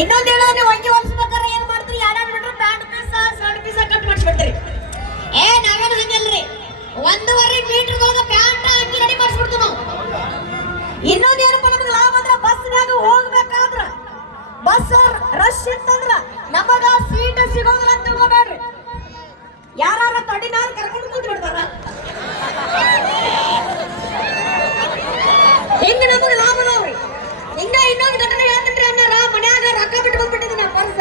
ಇನ್ನೊಂದು ಹೇಳೋ ನೀವು ಅಂಗಿ ಹೊಲ್ಸ್ಬೇಕಾದ್ರೆ ಏನ್ ಮಾಡ್ತೀರಿ? ಯಾರ್ಯಾರು ಬಿಟ್ರು pant piece shirt piece cut ಮಾಡಿಸ್ಬಿಡ್ತೀರಿ. ನಾವೇನು ಹಂಗಲ್ರಿ, 1.5 ಮೀಟರ್ದೊಳಗ ಪ್ಯಾಂಟ್ ಅಂಗಿ ರೆಡಿ ಮಾಡಿಸ್ಬಿಡ್ತೀವಿ ನಾವು. ಇನ್ನೊಂದು ಏನಪ್ಪ ನಮ್ಗೆ ಲಾಭ ಅಂದ್ರೆ ಬಸ್ನಾಗ ಹೋಗ್ಬೇಕಾದ್ರ ಬಸ್ ರಶ್ ಇತ್ತಂದ್ರ ನಮಗ ಸೀಟ್ ಸಿಗೋದ್ರ ಅಂತ ತಿಳ್ಕೊಬೇಡ್ರಿ. ಯಾರ ತೊಡಿನಾರು ಕರ್ಕೊಂಡು ಕೂತ್ ಬಿಡ್ತಾರ. ಹಿಂಗ ನಮಗ ಲಾಭ ಅದಾವ್ರಿ. ಹಿಂಗ ಇನ್ನೊಂದು ಘಟನೆ ಹೇಳ್ತೀನಿ ಅನ್ನಾರ, ಮನ್ಯಾಗ ರೊಕ್ಕ ಬಿಟ್ಟು ಬಂದ್ಬಿಟ್ಟಿದ್ದೀನಿ ಪರ್ಸ.